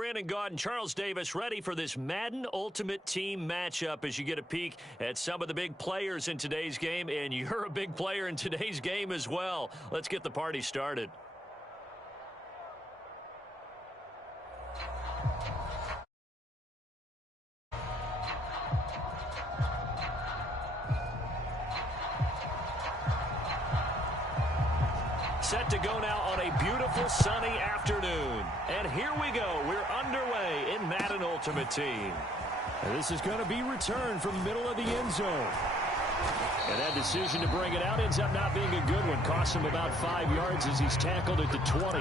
Brandon Gaudin and Charles Davis ready for this Madden Ultimate Team matchup as you get a peek at some of the big players in today's game, and you're a big player in today's game as well. Let's get the party started. Set to go now on a beautiful sunny afternoon. And here we go. We're underway in Madden Ultimate Team. And this is going to be returned from the middle of the end zone. And that decision to bring it out ends up not being a good one. Costs him about 5 yards as he's tackled at the 20.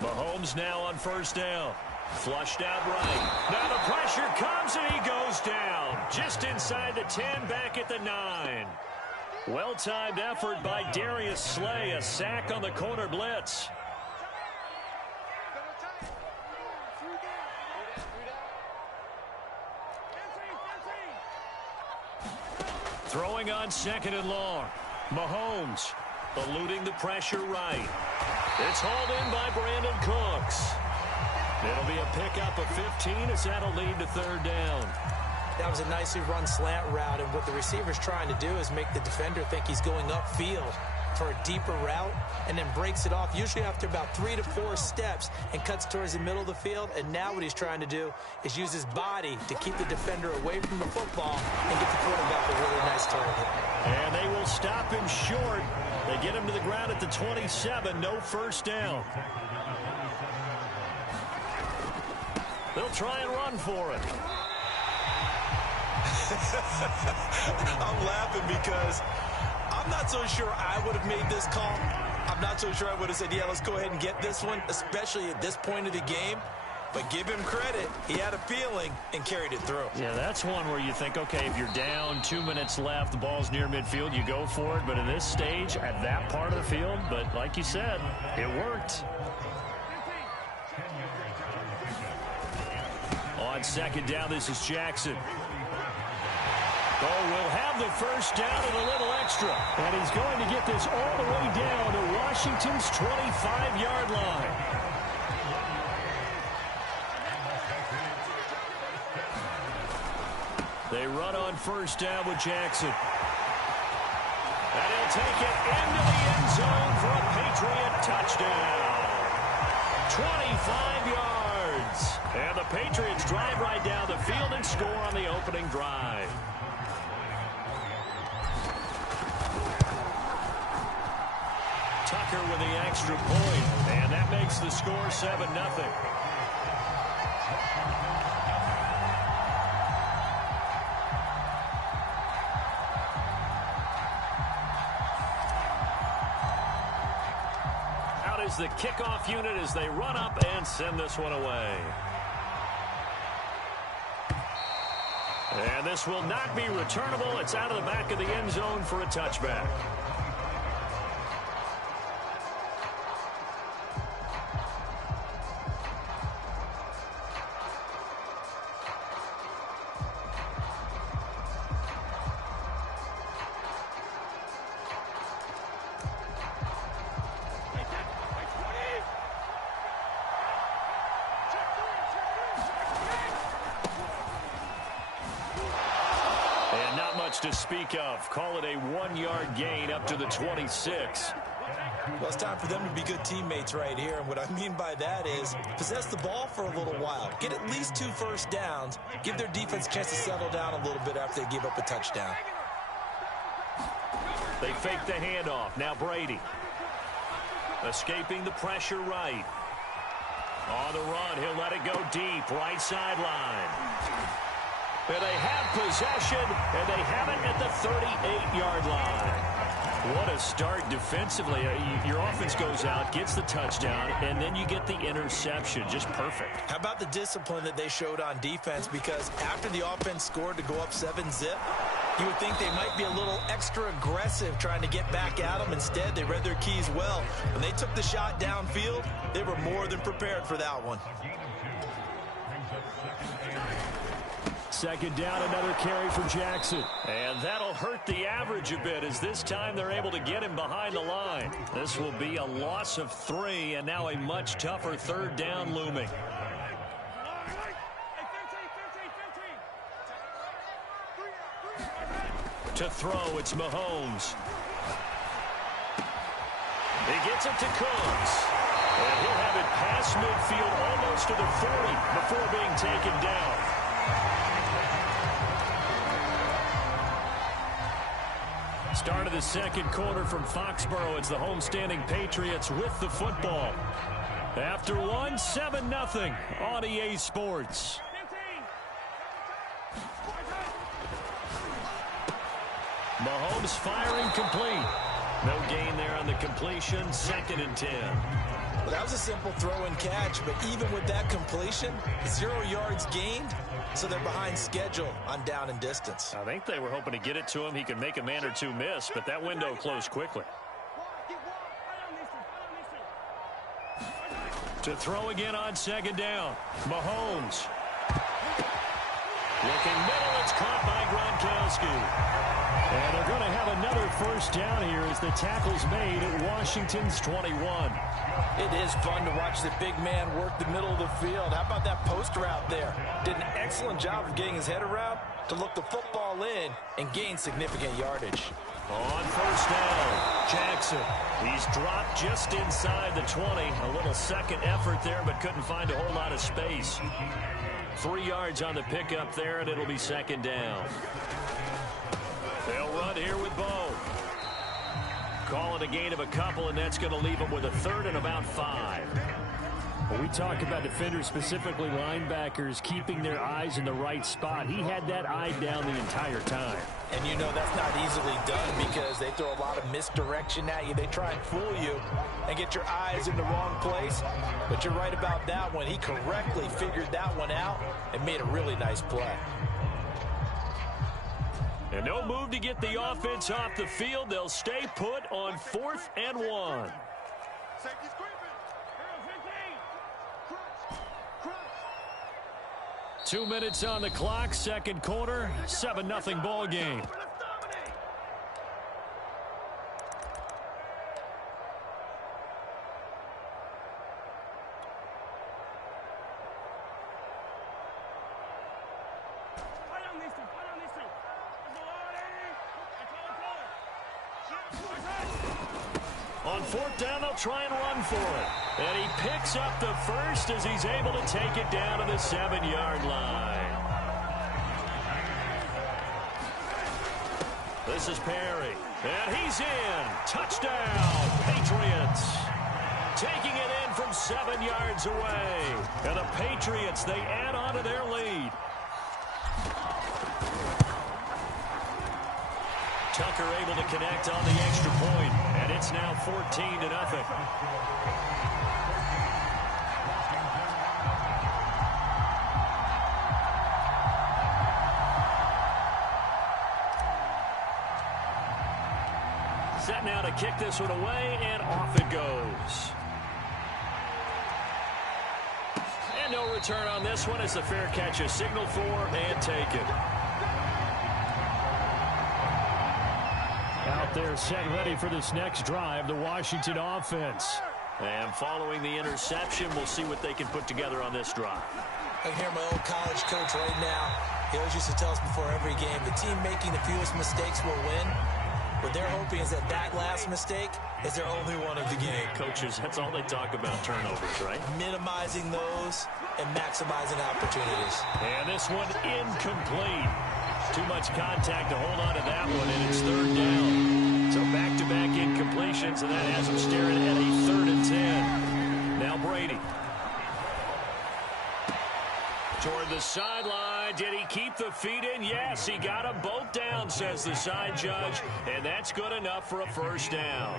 Mahomes now on first down. Flushed out right. Now the pressure comes and he goes down. Just inside the 10, back at the 9. Well-timed effort by Darius Slay. A sack on the corner blitz. Throwing on second and long. Mahomes eluding the pressure right. It's hauled in by Brandon Cooks. It'll be a pickup of 15 as that'll lead to third down. That was a nicely run slant route, and what the receiver's trying to do is make the defender think he's going upfield for a deeper route and then breaks it off, usually after about 3 to 4 steps, and cuts towards the middle of the field. And now what he's trying to do is use his body to keep the defender away from the football and get the quarterback a really nice target. And they will stop him short. They get him to the ground at the 27, no first down. They'll try and run for it. I'm laughing because I'm not so sure I would have made this call. I'm not so sure I would have said, yeah, let's go ahead and get this one, especially at this point of the game. But give him credit. He had a feeling and carried it through. Yeah, that's one where you think, okay, if you're down 2 minutes left, the ball's near midfield, you go for it. But in this stage, at that part of the field, but like you said, it worked. On second down, this is Jackson. Oh, we'll have the first down and a little extra. And he's going to get this all the way down to Washington's 25-yard line. They run on first down with Jackson. And he'll take it into the end zone for a Patriot touchdown. 25 yards. And the Patriots drive right down the field and score on the opening drive. Tucker with the extra point. And that makes the score 7-0. The kickoff unit as they run up and send this one away. And this will not be returnable. It's out of the back of the end zone for a touchback. To speak of. Call it a 1-yard gain up to the 26. Well, it's time for them to be good teammates right here. And what I mean by that is possess the ball for a little while. Get at least 2 first downs. Give their defense a chance to settle down a little bit after they give up a touchdown. They fake the handoff. Now Brady. Escaping the pressure right. On the run, he'll let it go deep. Right sideline. And they have possession, and they have it at the 38-yard line. What a start defensively. Your offense goes out, gets the touchdown, and then you get the interception. Just perfect. How about the discipline that they showed on defense? Because after the offense scored to go up 7-zip, you would think they might be a little extra aggressive trying to get back at them. Instead, they read their keys well. When they took the shot downfield, they were more than prepared for that one. Second down, another carry for Jackson. And that'll hurt the average a bit as this time they're able to get him behind the line. This will be a loss of 3 and now a much tougher third down looming. To throw, it's Mahomes. He gets it to Cooks. And he'll have it past midfield almost to the 40 before being taken down. Start of the second quarter from Foxborough. It's the homestanding Patriots with the football. After 1, 7-0 on EA Sports. Mahomes firing complete. No gain there on the completion. 2nd and 10. Well, that was a simple throw and catch, but even with that completion, 0 yards gained, so they're behind schedule on down and distance. I think they were hoping to get it to him. He could make a man or two miss, but that window closed quickly. To throw again on 2nd down. Mahomes. Looking middle, it's caught by Gronkowski. And they're going to have another first down here as the tackle's made at Washington's 21. It is fun to watch the big man work the middle of the field. How about that post route there? Did an excellent job of getting his head around to look the football in and gain significant yardage. On first down, Jackson. He's dropped just inside the 20. A little second effort there, but couldn't find a whole lot of space. 3 yards on the pickup there, and it'll be 2nd down. They'll run here with Bo. Call it a gain of a couple, and that's going to leave them with a 3rd and about 5. When we talk about defenders, specifically linebackers, keeping their eyes in the right spot, he had that eye down the entire time. And you know that's not easily done because they throw a lot of misdirection at you. They try and fool you and get your eyes in the wrong place. But you're right about that one. He correctly figured that one out and made a really nice play. And no move to get the offense off the field. They'll stay put on 4th and 1. 2 minutes on the clock, second quarter, 7-0 ball game. On 4th down, they'll try and run for it. And he picks up the first as he's able to take it down to the 7-yard line. This is Perry. And he's in. Touchdown, Patriots. Taking it in from 7 yards away. And the Patriots, they add on to their lead. Tucker able to connect on the extra point, and it's now 14-0. Set now to kick this one away, and off it goes. And no return on this one as the fair catch is signaled for and taken. Out there set ready for this next drive, the Washington offense. And following the interception, we'll see what they can put together on this drive. I hear my old college coach right now. He always used to tell us before every game, the team making the fewest mistakes will win. What they're hoping is that that last mistake is their only one of the game. Coaches, that's all they talk about, turnovers, right? Minimizing those and maximizing opportunities. And this one incomplete. Too much contact to hold on to that one, and it's 3rd down. So back-to-back incompletions, and that has them staring at a 3rd and 10. Now Brady. Toward the sideline, did he keep the feet in? Yes, he got them both down, says the side judge, and that's good enough for a first down.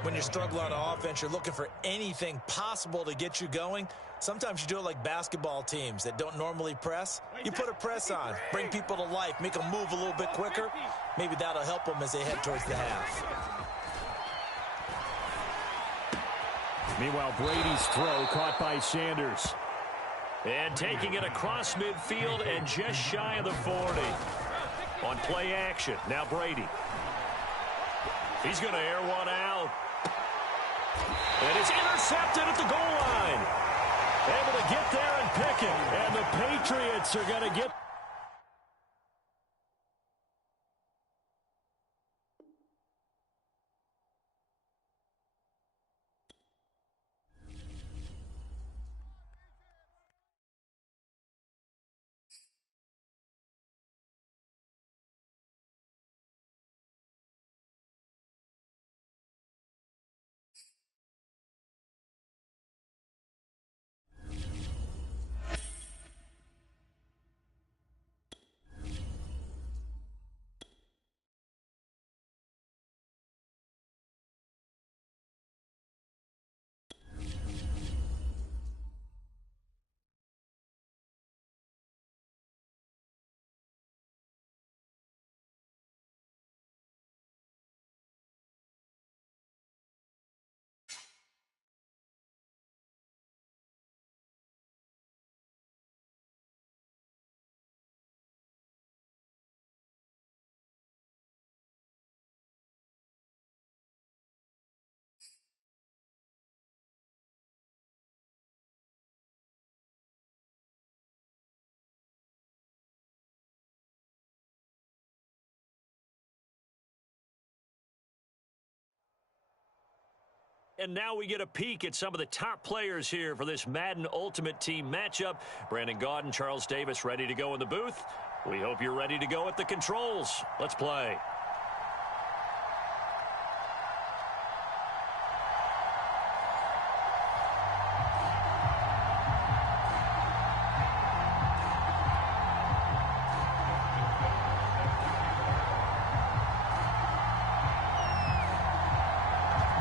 When you're struggling on offense, you're looking for anything possible to get you going. Sometimes you do it like basketball teams that don't normally press. You put a press on, bring people to life, make them move a little bit quicker. Maybe that'll help them as they head towards the half. Meanwhile, Brady's throw caught by Sanders. And taking it across midfield and just shy of the 40. On play action, now Brady. He's going to air one out. And it's intercepted at the goal line. Able to get there and pick it. And the Patriots are going to get... And now we get a peek at some of the top players here for this Madden Ultimate Team matchup. Brandon Gaudin, Charles Davis ready to go in the booth. We hope you're ready to go at the controls. Let's play.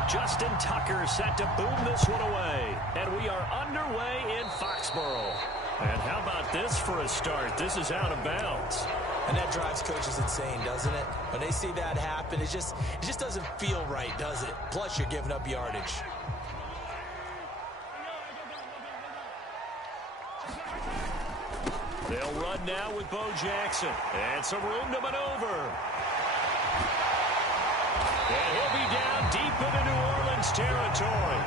Justin Tucker set to boom this one away. And we are underway in Foxborough. And how about this for a start? This is out of bounds. And that drives coaches insane, doesn't it? When they see that happen, it just doesn't feel right, does it? Plus, you're giving up yardage. They'll run now with Bo Jackson. And some room to maneuver. And he'll be down deep into New Orleans territory.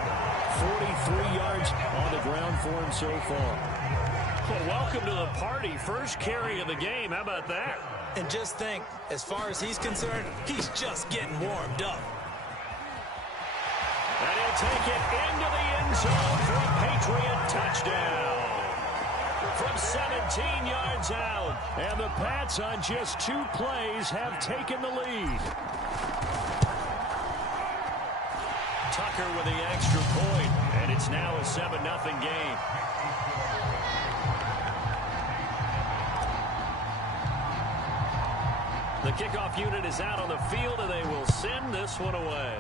43 yards on the ground for him so far. Well, welcome to the party. First carry of the game. How about that? And just think, as far as he's concerned, he's just getting warmed up. And he'll take it into the end zone for a Patriot touchdown. From 17 yards out. And the Pats on just 2 plays have taken the lead. Tucker with the extra point, and it's now a 7-0 game. The kickoff unit is out on the field, and they will send this one away.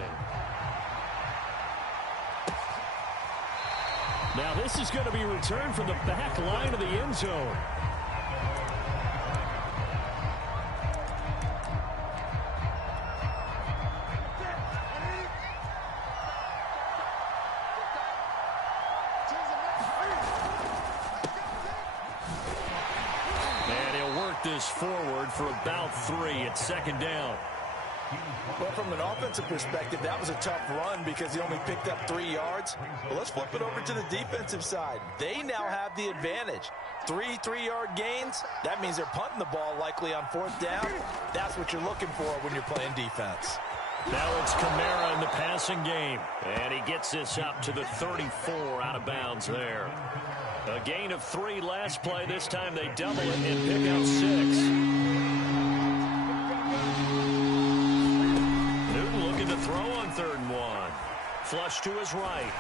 Now this is going to be returned from the back line of the end zone. Forward for about 3 at second down. Well, from an offensive perspective, that was a tough run because he only picked up 3 yards. Well, let's flip it over to the defensive side. They now have the advantage. 3 3-yard gains. That means they're punting the ball likely on 4th down. That's what you're looking for when you're playing defense. Now it's Kamara in the passing game. And he gets this up to the 34 out of bounds there. A gain of 3 last play. This time they double it and pick out 6. Newton looking to throw on 3rd and 1. Flush to his right.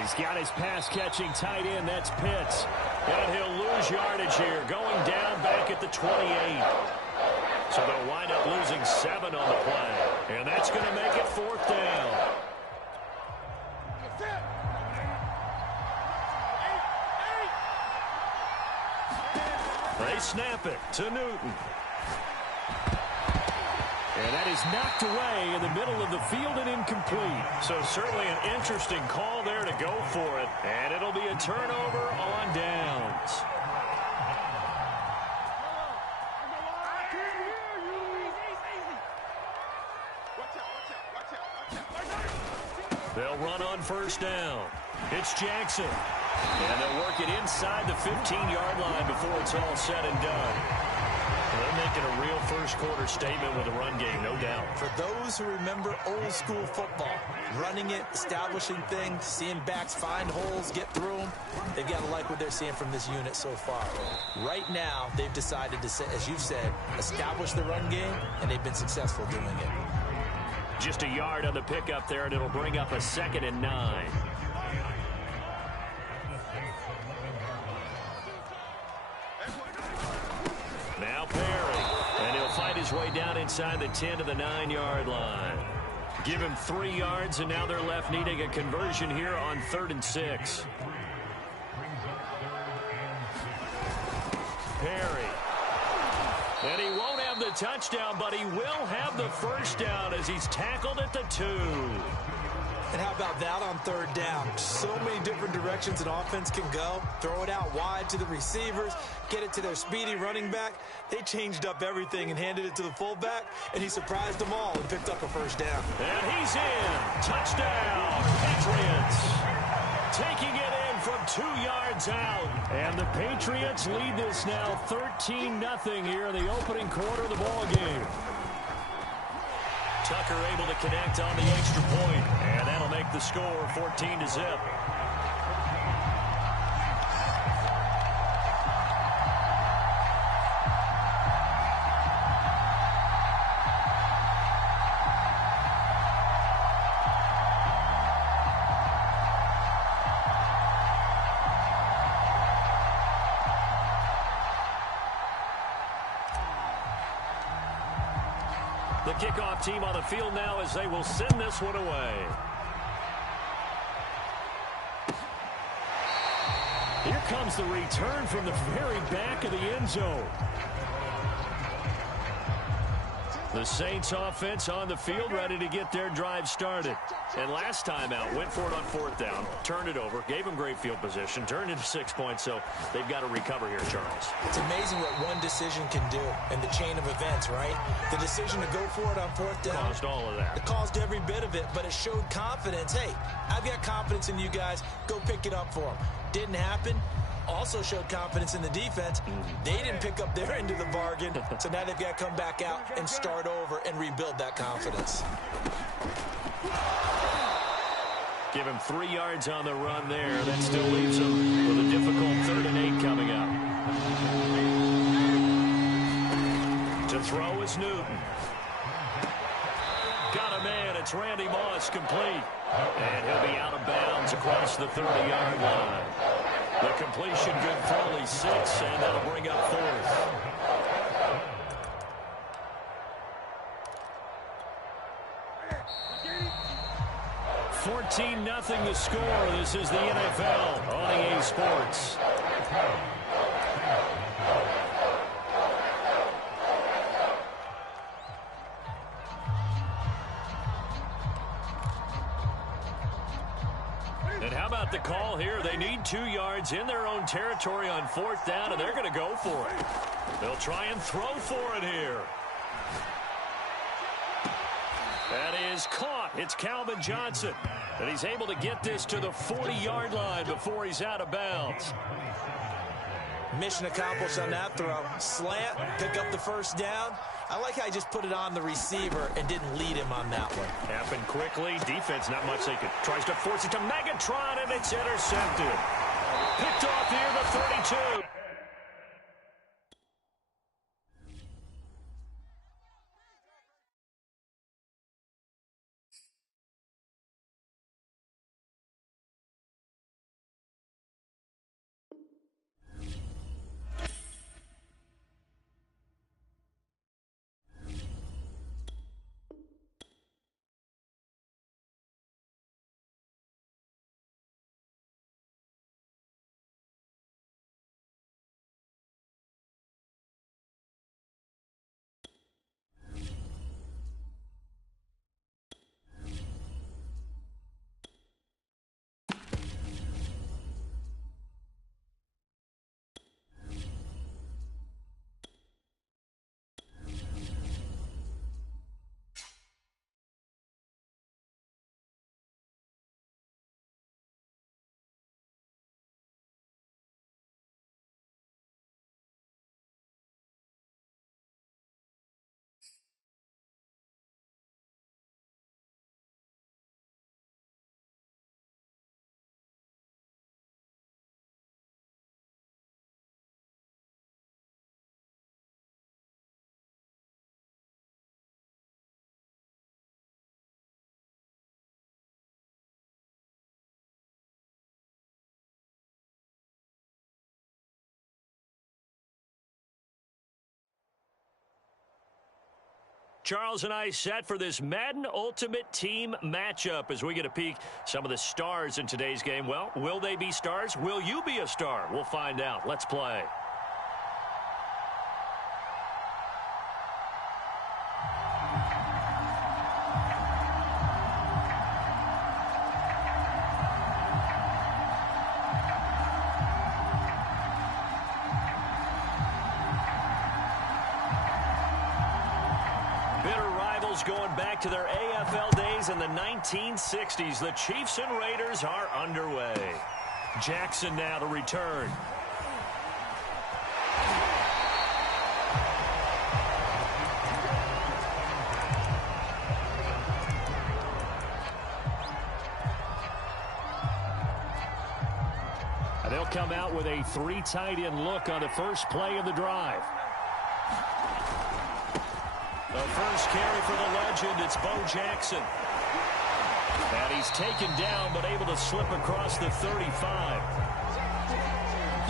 He's got his pass-catching tight end. That's Pitts. And he'll lose yardage here, going down back at the 28. So they'll wind up losing 7 on the play. And that's going to make it 4th down. They snap it to Newton. And that is knocked away in the middle of the field and incomplete. So certainly an interesting call there to go for it. And it'll be a turnover on downs. They'll run on 1st down. It's Jackson. And they'll work it inside the 15-yard line before it's all said and done. They're making a real first-quarter statement with the run game, no doubt. For those who remember old-school football, running it, establishing things, seeing backs find holes, get through them, they've got to like what they're seeing from this unit so far. Right now, they've decided to, as you've said, establish the run game, and they've been successful doing it. Just a yard on the pickup there, and it'll bring up a 2nd and 9. Now Perry, and he'll fight his way down inside the 10 to the 9-yard line. Give him 3 yards, and now they're left needing a conversion here on 3rd and 6. Perry. And he won't have the touchdown, but he will have the 1st down as he's tackled at the 2. And how about that on 3rd down? So many different directions an offense can go. Throw it out wide to the receivers, get it to their speedy running back. They changed up everything and handed it to the fullback, and he surprised them all and picked up a 1st down. And he's in. Touchdown, Patriots. Taking it in from 2 yards out. And the Patriots lead this now 13-0 here in the opening quarter of the ball game. Tucker able to connect on the extra point, and that'll make the score 14-0. The kickoff team on the field now as they will send this one away. Here comes the return from the very back of the end zone. The Saints offense on the field ready to get their drive started. And last time out, went for it on 4th down, turned it over, gave them great field position, turned into 6 points, so they've got to recover here, Charles. It's amazing what one decision can do in the chain of events, right? The decision to go for it on 4th down. Caused all of that. It caused every bit of it, but it showed confidence. Hey, I've got confidence in you guys. Go pick it up for them. Didn't happen. Also showed confidence in the defense. They didn't pick up their end of the bargain, so now they've got to come back out and start over and rebuild that confidence. Give him 3 yards on the run there. That still leaves him with a difficult 3rd and 8 coming up. To throw is Newton. Got a man. It's Randy Moss, complete. And he'll be out of bounds across the 30-yard line. The completion good for only 6, and that'll bring up 4th. $14-0 the score. This is the NFL on EA Sports. And how about the call here? They need 2 yards in their own territory on 4th down, and they're going to go for it. They'll try and throw for it here. That is caught. It's Calvin Johnson. And he's able to get this to the 40-yard line before he's out of bounds. Mission accomplished on that throw. Slant, pick up the 1st down. I like how he just put it on the receiver and didn't lead him on that one. Happened quickly. Defense, not much they could. Tries to force it to Megatron, and it's intercepted. Picked off here, the 32. Charles and I set for this Madden Ultimate Team matchup as we get a peek some of the stars in today's game. Well, will they be stars? Will you be a star? We'll find out. Let's play. Going back to their AFL days in the 1960s, the Chiefs and Raiders are underway. Jackson now to return. And they'll come out with a 3 tight end look on the first play of the drive. The first carry for the legend, it's Bo Jackson. And he's taken down, but able to slip across the 35.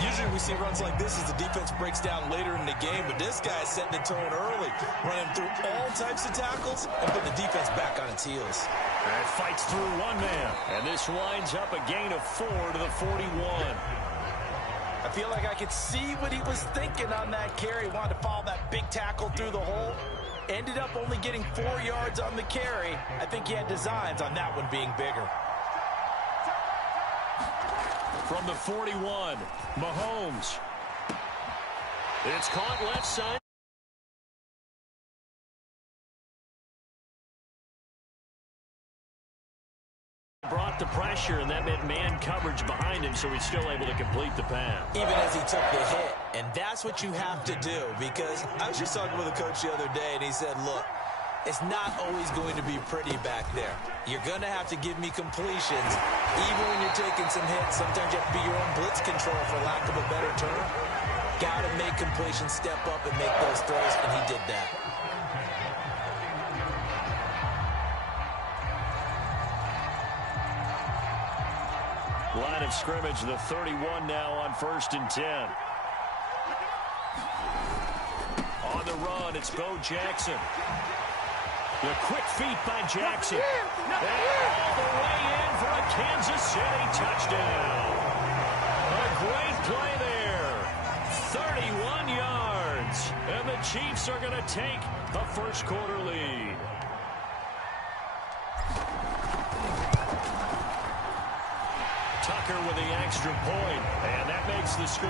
Usually we see runs like this as the defense breaks down later in the game, but this guy is setting the tone early, running through all types of tackles and putting the defense back on its heels. And fights through one man. And this winds up a gain of 4 to the 41. I feel like I could see what he was thinking on that carry. Wanted to follow that big tackle through the hole. Ended up only getting 4 yards on the carry. I think he had designs on that one being bigger. From the 41, Mahomes. It's caught left side. Brought the pressure, and that meant man coverage behind him, so he's still able to complete the pass. Even as he took the hit, and that's what you have to do, because I was just talking with a coach the other day, and he said, look, it's not always going to be pretty back there. You're going to have to give me completions, even when you're taking some hits. Sometimes you have to be your own blitz control, for lack of a better term. Got to make completions, step up, and make those throws, and he did that. Line of scrimmage, the 31 now on 1st and 10. On the run, it's Bo Jackson. The quick feet by Jackson. And all the way in for a Kansas City touchdown. A great play there. 31 yards. And the Chiefs are going to take a first quarter lead. Tucker with the extra point, and that makes the score 7-0.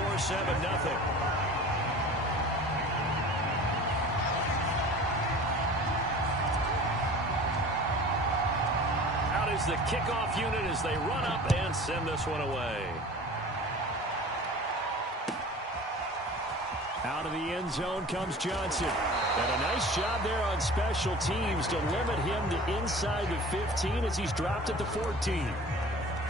Out is the kickoff unit as they run up and send this one away. Out of the end zone comes Johnson. And a nice job there on special teams to limit him to inside the 15 as he's dropped at the 14.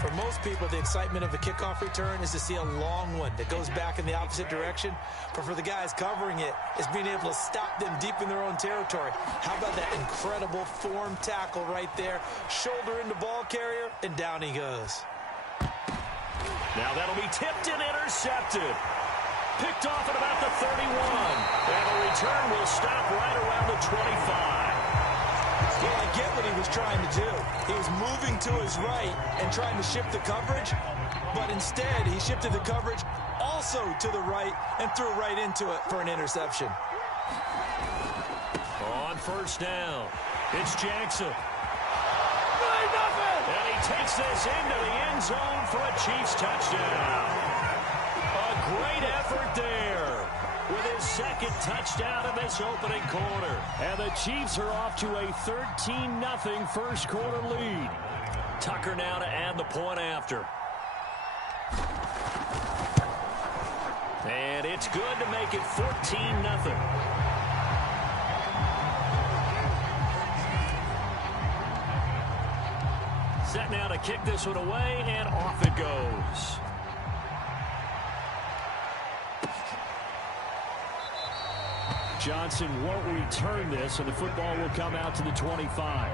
For most people, the excitement of a kickoff return is to see a long one that goes back in the opposite direction. But for the guys covering it, it's being able to stop them deep in their own territory. How about that incredible form tackle right there? Shoulder into ball carrier, and down he goes. Now that'll be tipped and intercepted. Picked off at about the 31. And the return will stop right around the 25. Well, I get what he was trying to do. He was moving to his right and trying to shift the coverage, but instead he shifted the coverage also to the right and threw right into it for an interception. On 1st down, it's Jackson. And he takes this into the end zone for a Chiefs touchdown. A great effort there with his second touchdown in this opening quarter. And the Chiefs are off to a 13-0 first quarter lead. Tucker now to add the point after. And it's good to make it 14-0. Set now to kick this one away, and off it goes. Johnson won't return this, and the football will come out to the 25.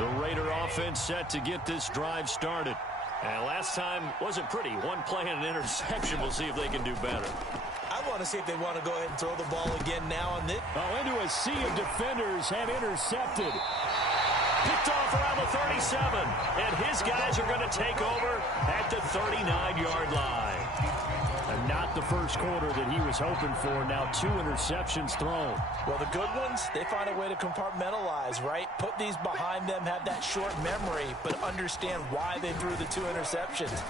The Raider offense set to get this drive started. And last time wasn't pretty. One play and an interception. We'll see if they can do better. I want to see if they want to go ahead and throw the ball again now on this. Oh, into a sea of defenders and intercepted. Picked off around the 37, and his guys are going to take over at the 39-yard line. And not the first quarter that he was hoping for. Now 2 interceptions thrown. Well, the good ones, they find a way to compartmentalize, right? Put these behind them, have that short memory, but understand why they threw the 2 interceptions.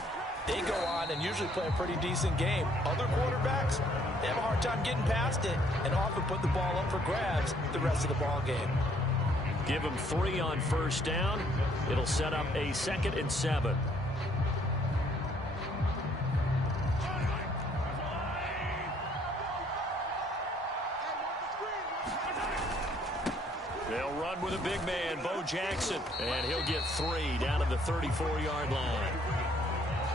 They go on and usually play a pretty decent game. Other quarterbacks, they have a hard time getting past it and often put the ball up for grabs the rest of the ball game. Give him 3 on first down. It'll set up a 2nd and 7. They'll run with a big man, Bo Jackson, and he'll get 3 down to the 34-yard line.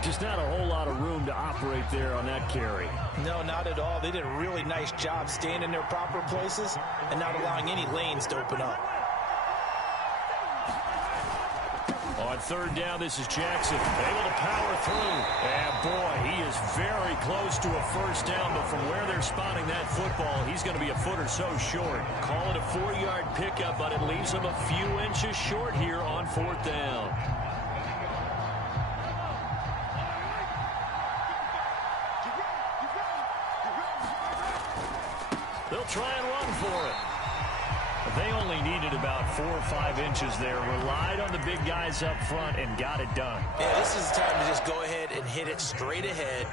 Just not a whole lot of room to operate there on that carry. No, not at all. They did a really nice job staying in their proper places and not allowing any lanes to open up. On 3rd down, this is Jackson, able to power through. And, boy, he is very close to a first down, but from where they're spotting that football, he's going to be a foot or so short. Call it a 4-yard pickup, but it leaves him a few inches short here on 4th down. They'll try and run for it. They only needed about 4 or 5 inches there, relied on the big guys up front, and got it done. Yeah, this is the time to just go ahead and hit it straight ahead.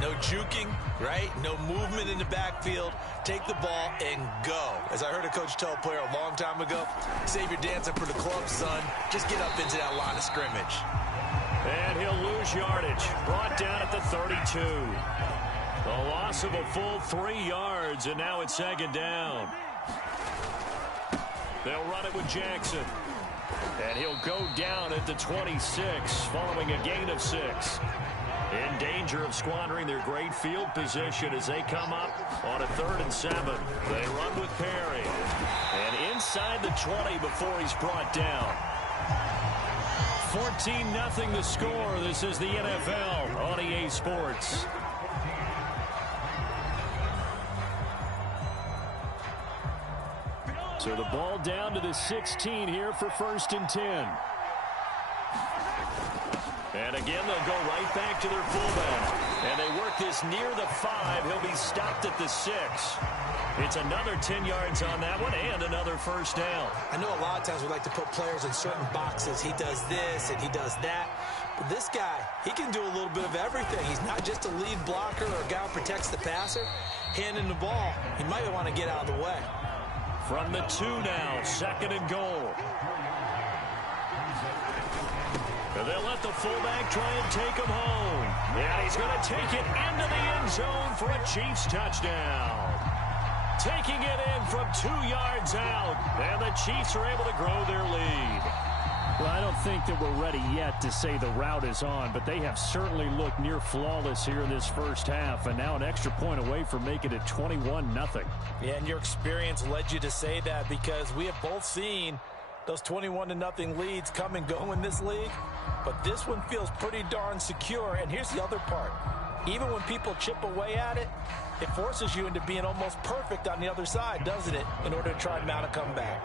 No juking, right? No movement in the backfield. Take the ball and go. As I heard a coach tell a player a long time ago, save your dancing for the club, son. Just get up into that line of scrimmage. And he'll lose yardage. Brought down at the 32. The loss of a full 3 yards, and now it's 2nd down. They'll run it with Jackson. And he'll go down at the 26 following a gain of 6. In danger of squandering their great field position as they come up on a 3rd and 7. They run with Perry. And inside the 20 before he's brought down. 14-0 the score. This is the NFL on EA Sports. So the ball down to the 16 here for 1st and 10. And again, they'll go right back to their fullback. And they work this near the 5. He'll be stopped at the 6. It's another 10 yards on that one and another first down. I know a lot of times we like to put players in certain boxes. He does this and he does that. But this guy, he can do a little bit of everything. He's not just a lead blocker or a guy who protects the passer. Handing the ball, he might want to get out of the way. From the 2 now, 2nd and goal. And they'll let the fullback try and take him home. And he's going to take it into the end zone for a Chiefs touchdown. Taking it in from 2 yards out. And the Chiefs are able to grow their lead. Well, I don't think that we're ready yet to say the route is on, but they have certainly looked near flawless here in this first half, and now an extra point away from making it 21-0. Yeah, and your experience led you to say that because we have both seen those 21-0 leads come and go in this league, but this one feels pretty darn secure, and here's the other part. Even when people chip away at it, it forces you into being almost perfect on the other side, doesn't it, in order to try and mount a comeback.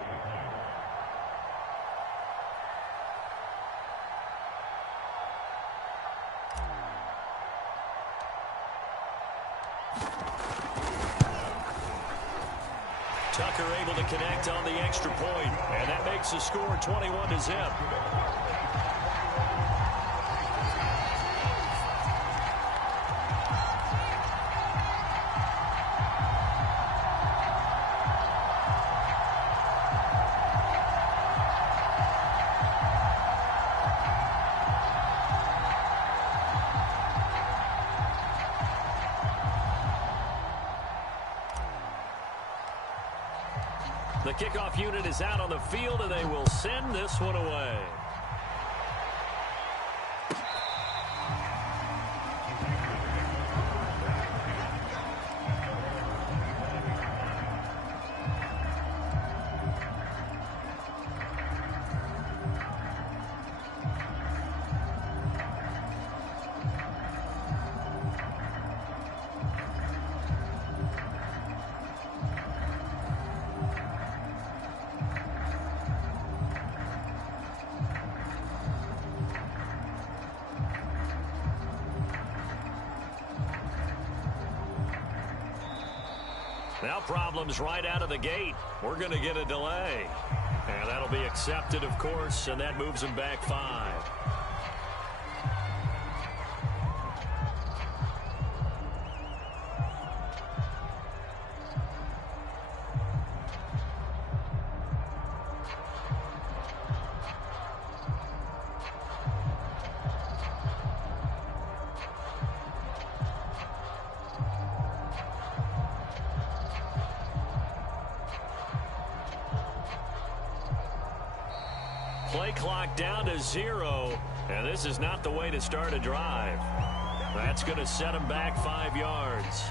Tucker able to connect on the extra point, and that makes the score 21-0. The kickoff unit is out on the field, and they will send this one away. Now problems right out of the gate. We're going to get a delay. And that'll be accepted, of course, and that moves them back 5. Play clock down to 0, and this is not the way to start a drive. That's going to set them back 5 yards.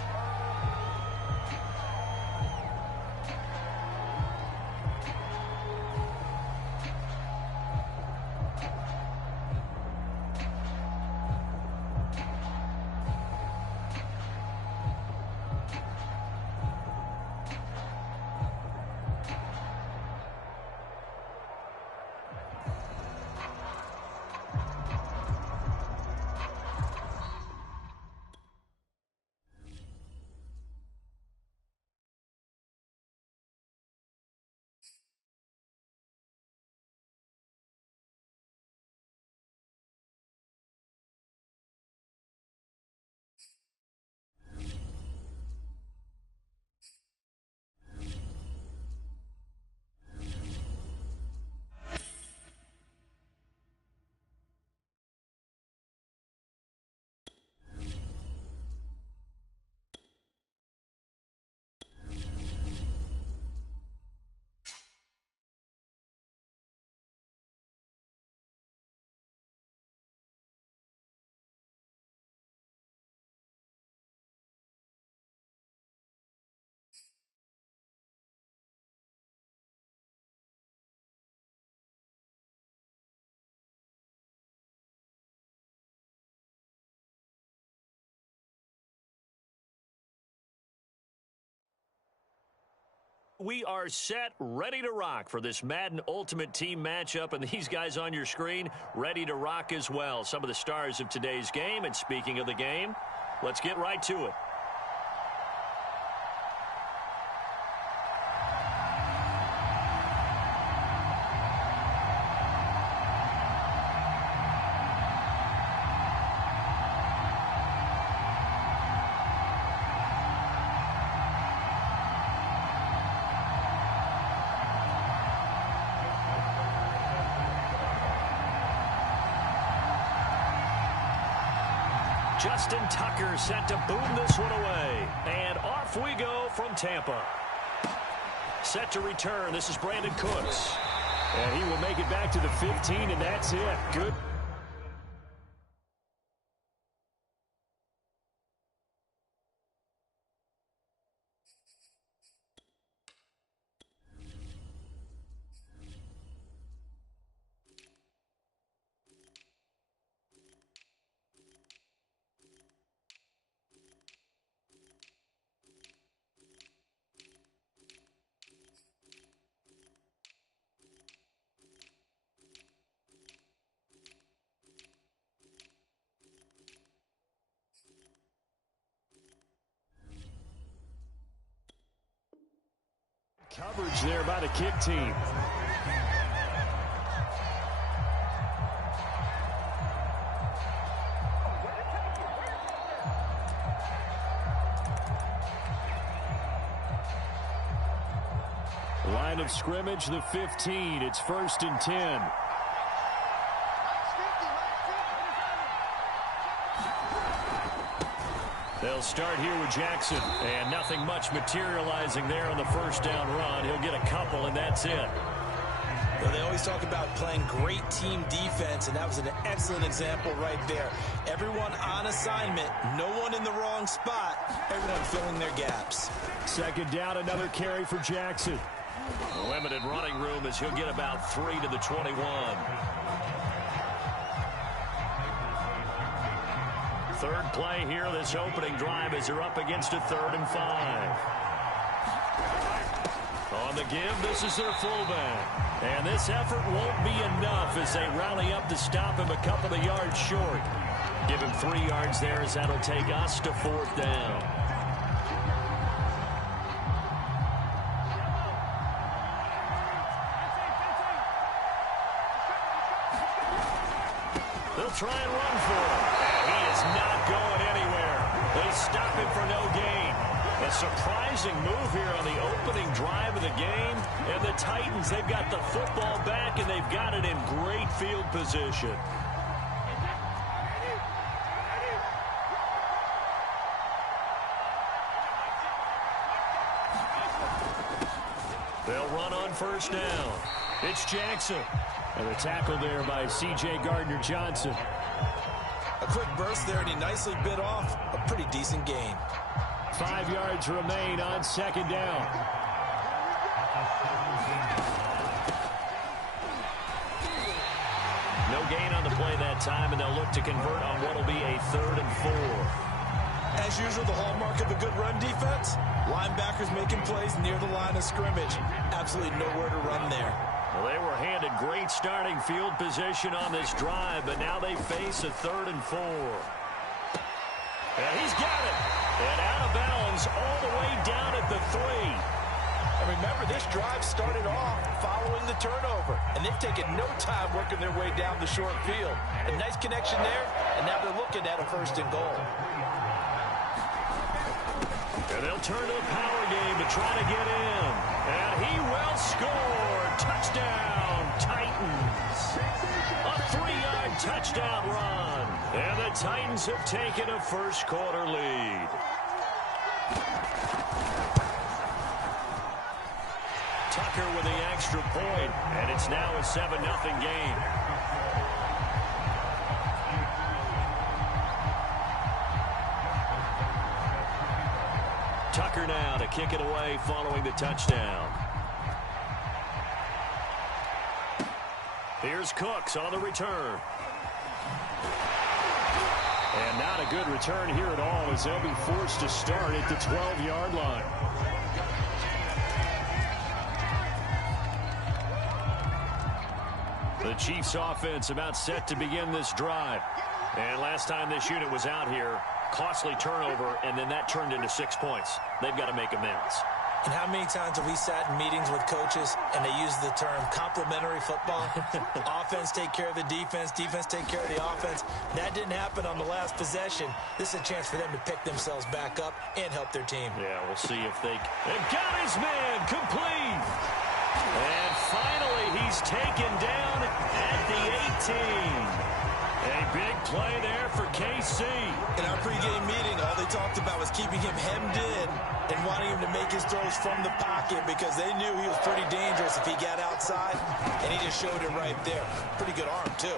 We are set, ready to rock for this Madden Ultimate Team matchup, and these guys on your screen ready to rock as well. Some of the stars of today's game, and speaking of the game, let's get right to it. Justin Tucker set to boom this one away. And off we go from Tampa. Set to return. This is Brandon Cooks. And he will make it back to the 15, and that's it. Good. Coverage there by the kick team. Line of scrimmage, the 15. It's 1st and 10. They'll start here with Jackson, and nothing much materializing there on the first down run. He'll get a couple, and that's it. Well, they always talk about playing great team defense, and that was an excellent example right there. Everyone on assignment, no one in the wrong spot, everyone filling their gaps. Second down, another carry for Jackson. Limited running room as he'll get about 3 to the 21. Third play here, this opening drive as they're up against a 3rd and 5. On the give, this is their fullback. And this effort won't be enough as they rally up to stop him a couple of yards short. Give him 3 yards there as that'll take us to 4th down. They'll try and run for him. And he is not going anywhere. They stop him for no gain. A surprising move here on the opening drive of the game. And the Titans, they've got the football back, and they've got it in great field position. They'll run on first down. It's Jackson. And a tackle there by C.J. Gardner-Johnson. A quick burst there, and he nicely bit off a pretty decent gain. 5 yards remain on second down. No gain on the play that time, and they'll look to convert on what will be a 3rd and 4. As usual, the hallmark of a good run defense, linebackers making plays near the line of scrimmage. Absolutely nowhere to run there. Well, they were handed great starting field position on this drive, but now they face a 3rd and 4. And he's got it. And out of bounds all the way down at the 3. And remember, this drive started off following the turnover, and they've taken no time working their way down the short field. A nice connection there, and now they're looking at a 1st and goal. And they'll turn to the power game to try to get in. And he will score. Touchdown, Titans. A 3-yard touchdown run. And the Titans have taken a first-quarter lead. Tucker with the extra point, and it's now a 7-0 game. Tucker now to kick it away following the touchdown. Here's Cooks on the return. And not a good return here at all, as they'll be forced to start at the 12-yard line. The Chiefs offense about set to begin this drive. And last time this unit was out here, costly turnover, and then that turned into 6 points. They've got to make amends. And how many times have we sat in meetings with coaches and they use the term complementary football? Offense take care of the defense, defense take care of the offense. That didn't happen on the last possession. This is a chance for them to pick themselves back up and help their team. Yeah, we'll see if they've got his man complete. And finally, he's taken down at the 18. A big play there for KC. In our pregame meeting, all they talked about was keeping him hemmed in and wanting him to make his throws from the pocket because they knew he was pretty dangerous if he got outside, and he just showed it right there. Pretty good arm, too.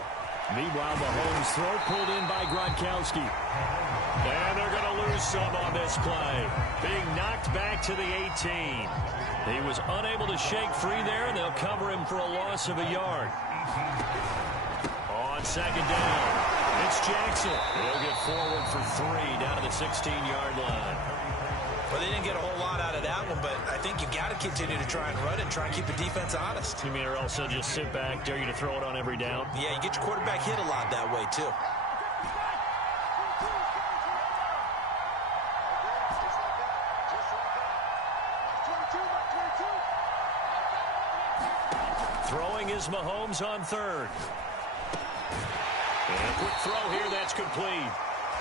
Meanwhile, Mahomes' throw pulled in by Gronkowski. And they're going to lose some on this play. Being knocked back to the 18. He was unable to shake free there, and they'll cover him for a loss of a yard. On second down, it's Jackson. He'll get forward for 3 down to the 16-yard line. Well, they didn't get a whole lot out of that one, but I think you've got to continue to try and run and try and keep the defense honest. You mean, or else they'll just sit back, dare you to throw it on every down? Yeah, you get your quarterback hit a lot that way, too. Throwing is Mahomes on 3rd. And a quick throw here, that's complete.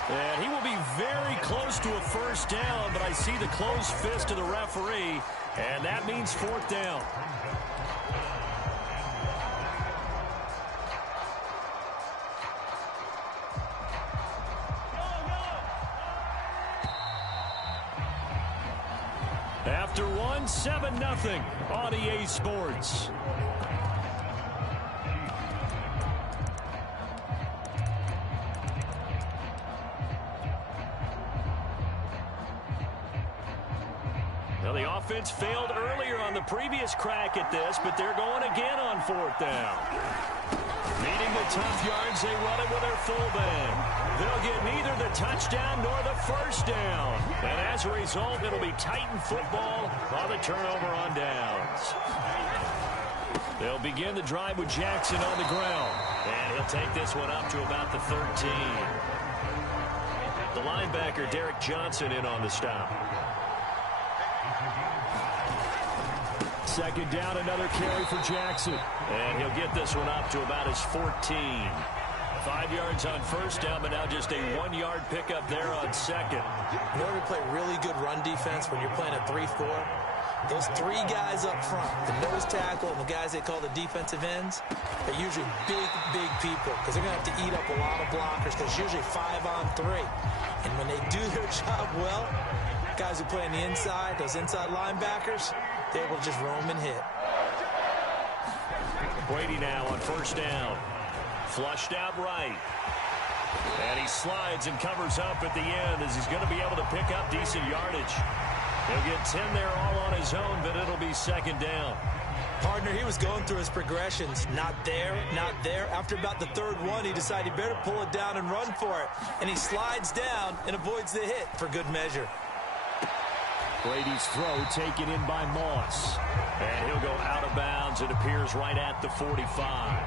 And he will be very close to a 1st down, but I see the closed fist of the referee, and that means 4th down. After 1, 7-0 on EA Sports. Now, the offense failed earlier on the previous crack at this, but they're going again on 4th down. Needing the tough yards, they run it with their fullback. They'll get neither the touchdown nor the 1st down. And as a result, it'll be Titan football on the turnover on downs. They'll begin the drive with Jackson on the ground. And he'll take this one up to about the 13. The linebacker, Derek Johnson, in on the stop. Second down, another carry for Jackson. And he'll get this one up to about his 14. 5 yards on first down, but now just a 1-yard pickup there on second. In order to play really good run defense when you're playing a 3-4, those 3 guys up front, the nose tackle and the guys they call the defensive ends, they're usually big people because they're going to have to eat up a lot of blockers because it's usually 5 on 3. And when they do their job well, guys who play on the inside, those inside linebackers, they're able to just roam and hit. Brady now on first down. Flushed out right. And he slides and covers up at the end as he's going to be able to pick up decent yardage. He'll get 10 there all on his own, but it'll be second down. Partner, he was going through his progressions. Not there, not there. After about the third one, he decided he better pull it down and run for it. And he slides down and avoids the hit for good measure. Brady's throw taken in by Moss. And he'll go out of bounds. It appears right at the 45.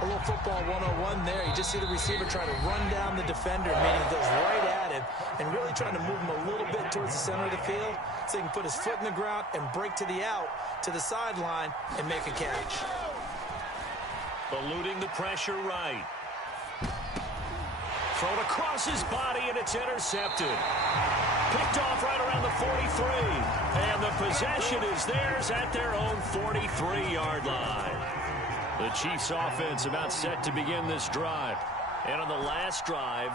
A little football 101 there. You just see the receiver trying to run down the defender, meaning he goes right at him, and really trying to move him a little bit towards the center of the field so he can put his foot in the ground and break to the out, to the sideline, and make a catch. Eluding the pressure right. Thrown across his body, and it's intercepted. Picked off right around the 43. And the possession is theirs at their own 43-yard line. The Chiefs offense about set to begin this drive. And on the last drive,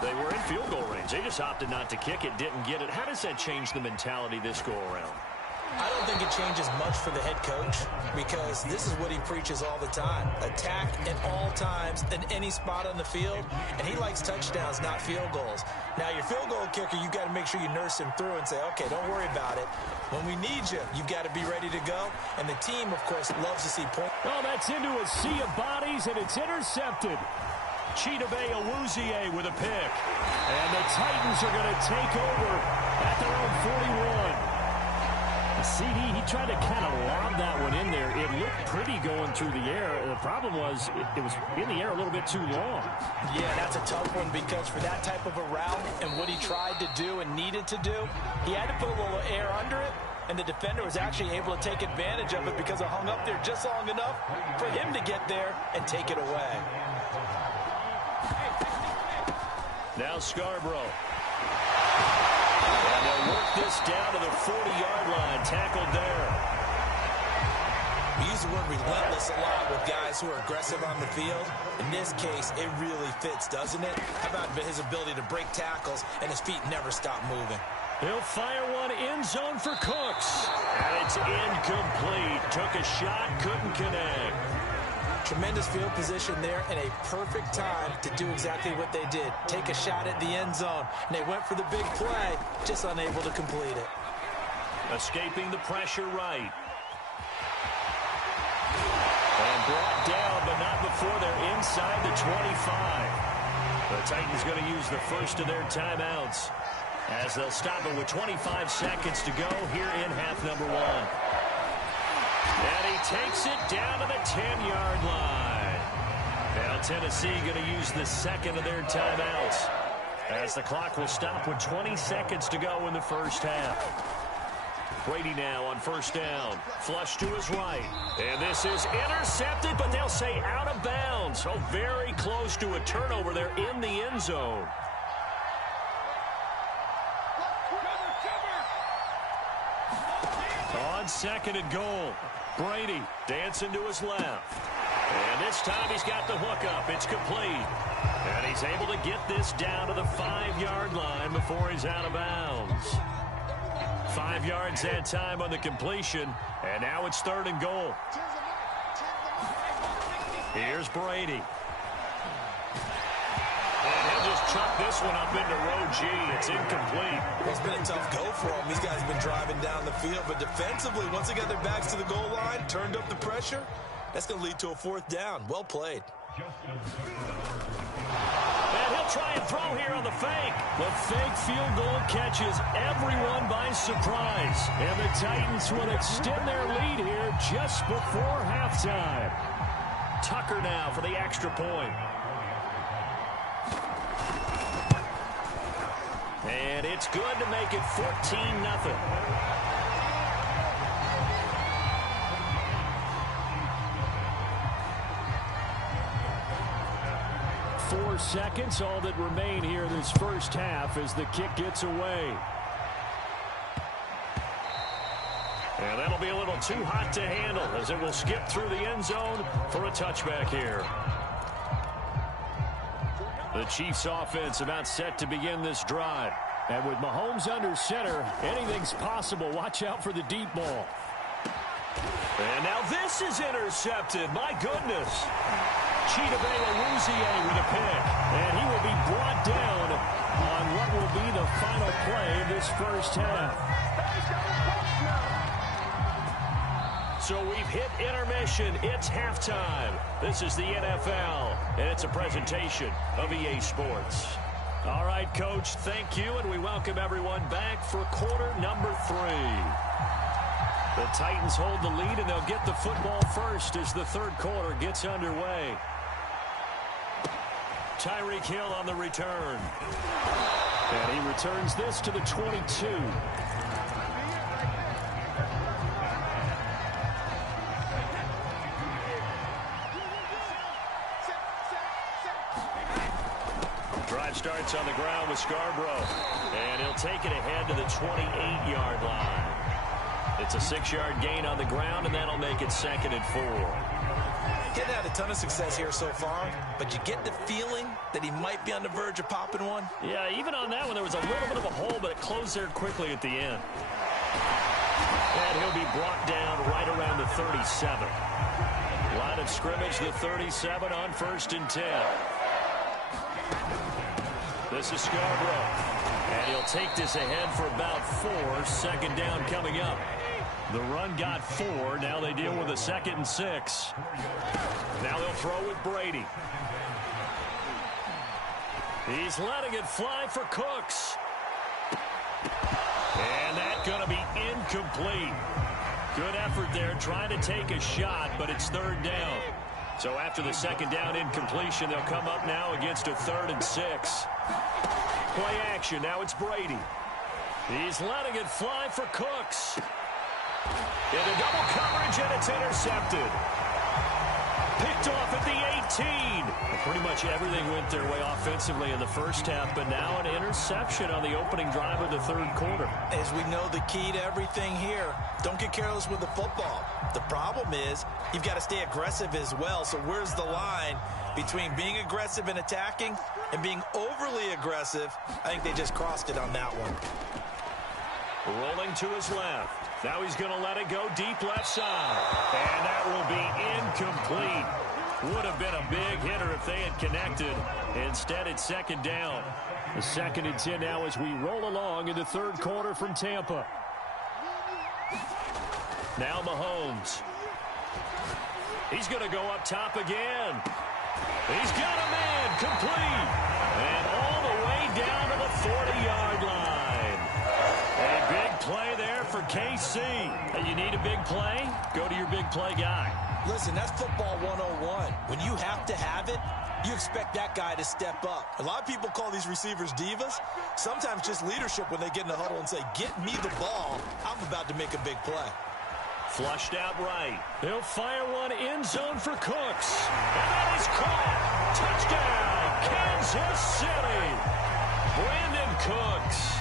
they were in field goal range. They just opted not to kick it, didn't get it. How does that change the mentality this go around? I don't think it changes much for the head coach because this is what he preaches all the time. Attack at all times in any spot on the field, and he likes touchdowns, not field goals. Now, your field goal kicker, you've got to make sure you nurse him through and say, okay, don't worry about it. When we need you, you've got to be ready to go. And the team, of course, loves to see points. Oh, that's into a sea of bodies, and it's intercepted. Chidobe Awuzie with a pick. And the Titans are going to take over at their own 41. CD, he tried to kind of lob that one in there. It looked pretty going through the air. The problem was it was in the air a little bit too long. Yeah, that's a tough one because for that type of a route and what he tried to do and needed to do, he had to put a little air under it, and the defender was actually able to take advantage of it because it hung up there just long enough for him to get there and take it away. Now Scarborough. And they'll work this down to the 40-yard line. Tackled there. We use the word relentless a lot with guys who are aggressive on the field. In this case, it really fits, doesn't it? How about his ability to break tackles and his feet never stop moving? He'll fire one end zone for Cooks. And it's incomplete. Took a shot, couldn't connect. Tremendous field position there and a perfect time to do exactly what they did. Take a shot at the end zone. And they went for the big play, just unable to complete it. Escaping the pressure right. And brought down, but not before they're inside the 25. The Titans going to use the first of their timeouts as they'll stop it with 25 seconds to go here in half number 1. And he takes it down to the 10-yard line. Now Tennessee going to use the second of their timeouts as the clock will stop with 20 seconds to go in the first half. Brady now on first down. Flush to his right. And this is intercepted, but they'll say out of bounds. So very close to a turnover there in the end zone. On second and goal. Brady dancing to his left. And this time he's got the hookup. It's complete. And he's able to get this down to the 5-yard line before he's out of bounds. 5 yards that time on the completion. And now it's third and goal. Here's Brady. And he'll just chuck this one up into row G. It's incomplete. Well, it's been a tough go for them. These guys have been driving down the field. But defensively, once they got their backs to the goal line, turned up the pressure, that's going to lead to a fourth down. Well played. And he'll try and throw here on the fake. The fake field goal catches everyone by surprise. And the Titans will extend their lead here just before halftime. Tucker now for the extra point. And it's good to make it 14-0. 4 seconds, all that remain here in this first half as the kick gets away. And that'll be a little too hot to handle as it will skip through the end zone for a touchback here. The Chiefs offense about set to begin this drive. And with Mahomes under center, anything's possible. Watch out for the deep ball. And now this is intercepted. My goodness. Chidobe Awuzie with a pick. And he will be brought down on what will be the final play of this first half. So we've hit intermission. It's halftime. This is the NFL, and it's a presentation of EA Sports. All right, Coach, thank you, and we welcome everyone back for quarter number 3. The Titans hold the lead, and they'll get the football first as the third quarter gets underway. Tyreek Hill on the return. And he returns this to the 22. Starts on the ground with Scarborough, and he'll take it ahead to the 28-yard line. It's a 6-yard gain on the ground, and that'll make it 2nd and 4. He hasn't had a ton of success here so far, but you get the feeling that he might be on the verge of popping one. Yeah, even on that one, there was a little bit of a hole, but it closed there quickly at the end. And he'll be brought down right around the 37. Line of scrimmage, the 37 on 1st and 10. This is Scarborough, and he'll take this ahead for about 4. 2nd down coming up. The run got 4. Now they deal with a 2nd and 6. Now they'll throw with Brady. He's letting it fly for Cooks. And that's going to be incomplete. Good effort there trying to take a shot, but it's 3rd down. So after the 2nd down incompletion, they'll come up now against a 3rd and 6. Play action. Now it's Brady. He's letting it fly for Cooks. Into double coverage, and it's intercepted. Picked off at the 18. Pretty much everything went their way offensively in the first half, but now an interception on the opening drive of the third quarter. As we know, the key to everything here, don't get careless with the football. The problem is you've got to stay aggressive as well. So where's the line between being aggressive and attacking and being overly aggressive? I think they just crossed it on that one. Rolling to his left. Now he's going to let it go deep left side. And that will be incomplete. Would have been a big hitter if they had connected. Instead, it's 2nd down. The 2nd and 10 now as we roll along in the third quarter from Tampa. Now Mahomes. He's going to go up top again. He's got a man complete. And all the way down to the 40-yard line. A big play there for KC. You need a big play? Go to your big play guy. Listen, that's football 101. When you have to have it, you expect that guy to step up. A lot of people call these receivers divas. Sometimes just leadership when they get in the huddle and say, get me the ball. I'm about to make a big play. Flushed out right. He'll fire one end zone for Cooks. And that is caught. Touchdown, Kansas City. Brandon Cooks,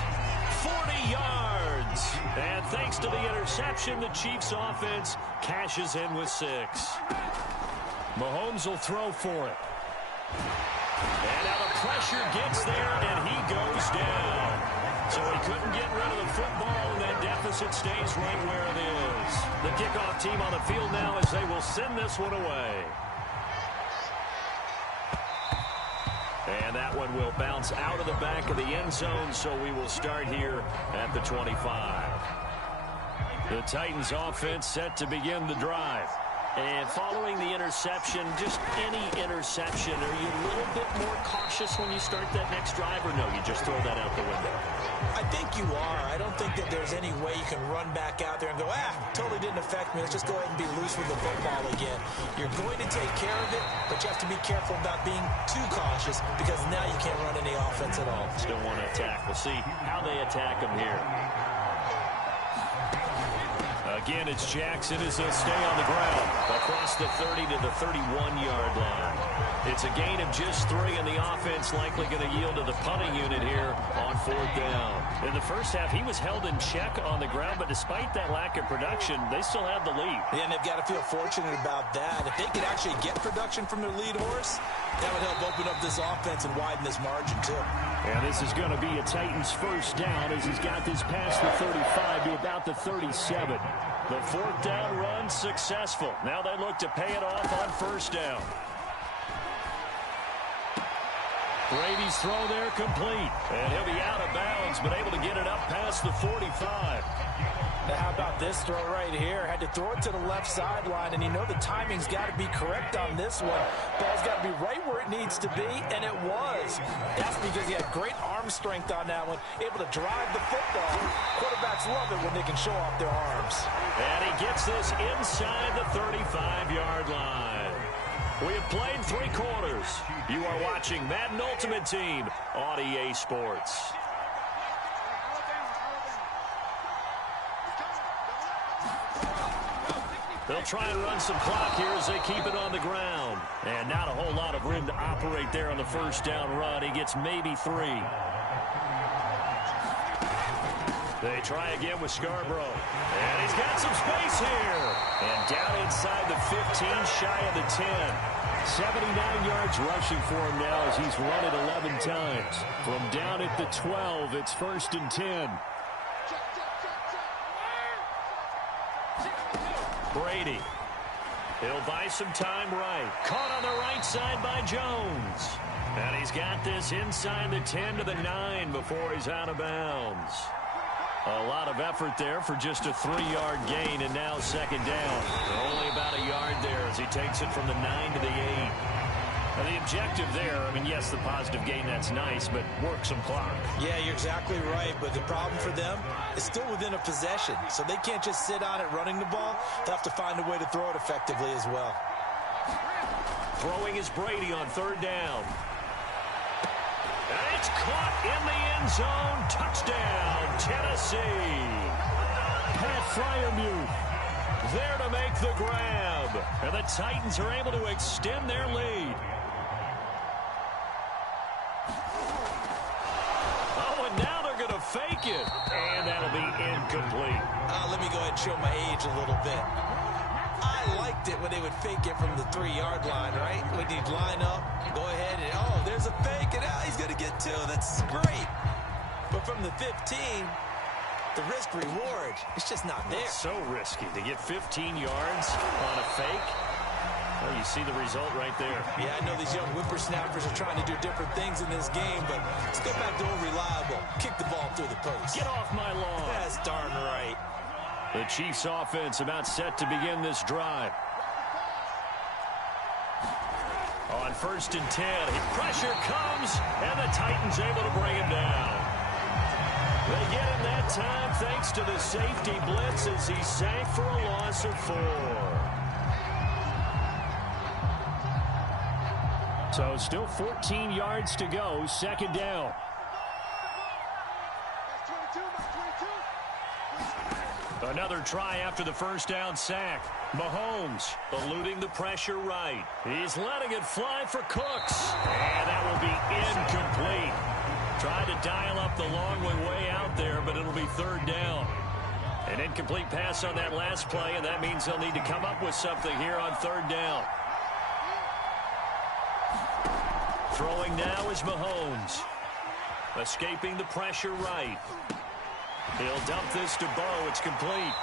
40 yards. And thanks to the interception, the Chiefs offense cashes in with 6. Mahomes will throw for it. And now the pressure gets there, and he goes down. So he couldn't get rid of the football, and that deficit stays right where it is. The kickoff team on the field now as they will send this one away. And that one will bounce out of the back of the end zone, so we will start here at the 25. The Titans offense set to begin the drive. And following the interception, just any interception, are you a little bit more cautious when you start that next drive, or no, you just throw that out the window? I think you are. I don't think that there's any way you can run back out there and go, totally didn't affect me. Let's just go ahead and be loose with the football again. You're going to take care of it, but you have to be careful about being too cautious because now you can't run any offense at all. Still want to attack. We'll see how they attack them here. again, it's Jackson as he'll stay on the ground across the 30 to the 31-yard line. It's a gain of just 3, and the offense likely going to yield to the punting unit here on 4th down. In the first half, he was held in check on the ground, but despite that lack of production, they still have the lead. Yeah, and they've got to feel fortunate about that. If they could actually get production from their lead horse, that would help open up this offense and widen this margin, too. And this is going to be a Titans first down as he's got this past the 35 to about the 37. The 4th down run successful. Now they look to pay it off on 1st down. Brady's throw there complete. And he'll be out of bounds, but able to get it up past the 45. Now, how about this throw right here? Had to throw it to the left sideline, and you know the timing's got to be correct on this one. Ball's got to be right where it needs to be, and it was. That's because he had great arm strength on that one, able to drive the football. Quarterbacks love it when they can show off their arms. And he gets this inside the 35-yard line. We have played 3 quarters. You are watching Madden Ultimate Team on EA Sports. They'll try and run some clock here as they keep it on the ground. And not a whole lot of room to operate there on the 1st down run. He gets maybe 3. They try again with Scarborough. And he's got some space here. And down inside the 15, shy of the 10. 79 yards rushing for him now as he's run it 11 times. From down at the 12, it's 1st and 10. Brady. He'll buy some time right. Caught on the right side by Jones. And he's got this inside the 10 to the 9 before he's out of bounds. A lot of effort there for just a 3-yard gain, and now 2nd down. Only about a yard there as he takes it from the 9 to the 8. Now the objective there, I mean, yes, the positive gain, that's nice, but work some clock. Yeah, you're exactly right, but the problem for them is still within a possession, so they can't just sit on it running the ball. They'll have to find a way to throw it effectively as well. Throwing is Brady on 3rd down. And it's caught in the end zone. Touchdown, Tennessee. Pat Freiermuth there to make the grab. And the Titans are able to extend their lead. Oh, and now they're going to fake it. And that'll be incomplete. Let me go ahead and show my age a little bit. I liked it when they would fake it from the 3-yard line, right? When you'd line up, go ahead, and oh, there's a fake, and he's going to get 2. That's great. But from the 15, the risk-reward, it's just not there. It's so risky to get 15 yards on a fake. Well, you see the result right there. Yeah, I know these young whippersnappers are trying to do different things in this game, but let's go back to old reliable. Kick the ball through the post. Get off my lawn. That's darn right. The Chiefs offense about set to begin this drive. On 1st and 10, pressure comes, and the Titans able to bring him down. They get him that time thanks to the safety blitz as he sank for a loss of 4. So still 14 yards to go, 2nd down. Another try after the 1st down sack. Mahomes eluding the pressure right. He's letting it fly for Cooks. And that will be incomplete. Tried to dial up the long way out there, but it'll be 3rd down. An incomplete pass on that last play, and that means they'll need to come up with something here on 3rd down. Throwing now is Mahomes. Escaping the pressure right. He'll dump this to Bo. It's complete.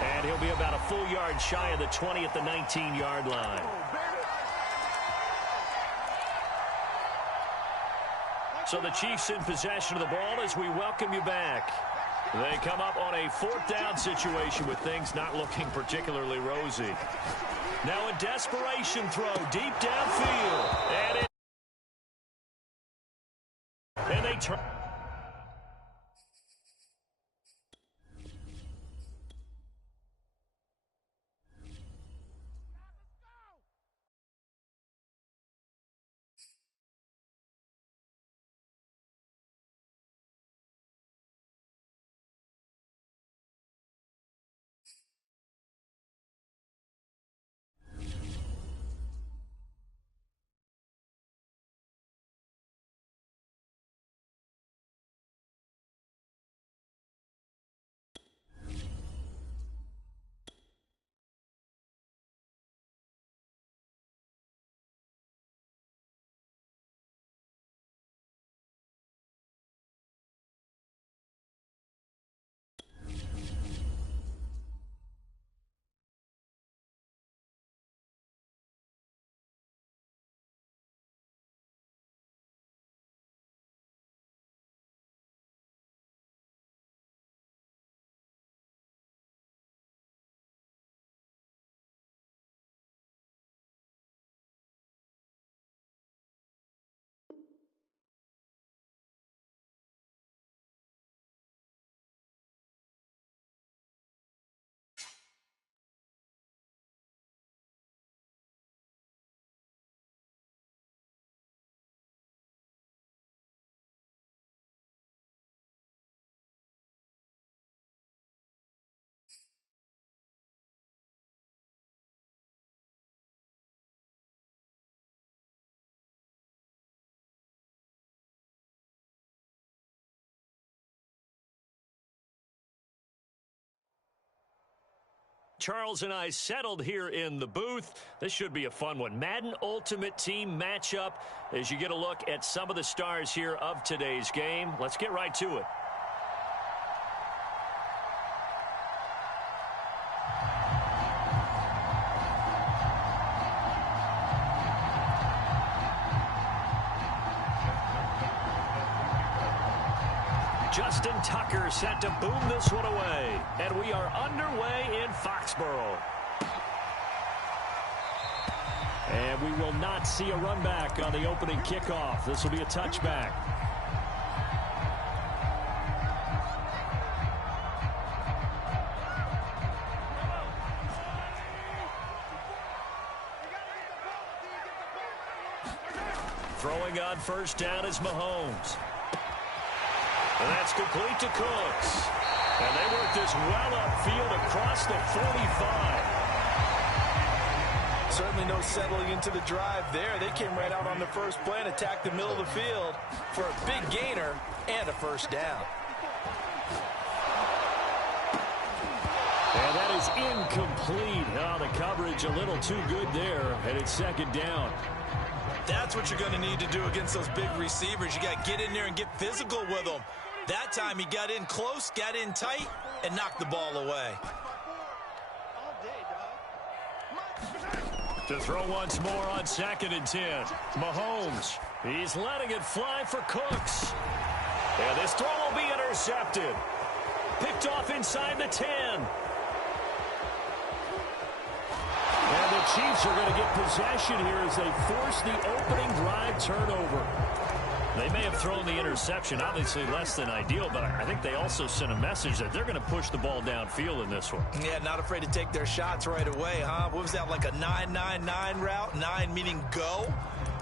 And he'll be about a full yard shy of the 20 at the 19-yard line. So the Chiefs in possession of the ball as we welcome you back. They come up on a 4th down situation with things not looking particularly rosy. Now a desperation throw deep downfield. And they turn. Charles and I settled here in the booth. This should be a fun one. Madden Ultimate Team matchup as you get a look at some of the stars here of today's game. Let's get right to it. Justin Tucker set to boom this one away. And we are underway in Foxborough. And we will not see a run back on the opening kickoff. This will be a touchback. Throwing on first down is Mahomes. And that's complete to Cooks. And they work this well upfield across the 45. Certainly no settling into the drive there. They came right out on the first play and attacked the middle of the field for a big gainer and a first down. And that is incomplete. Oh, the coverage a little too good there, and it's second down. That's what you're going to need to do against those big receivers. You got to get in there and get physical with them. That time he got in close, got in tight, and knocked the ball away. To throw once more on 2nd and 10. Mahomes. He's letting it fly for Cooks. And this throw will be intercepted. Picked off inside the 10. And the Chiefs are going to get possession here as they force the opening drive turnover. They may have thrown the interception, obviously less than ideal, but I think they also sent a message that they're going to push the ball downfield in this one. Yeah, not afraid to take their shots right away, huh? What was that, like a 9-9-9 route? 9 meaning go?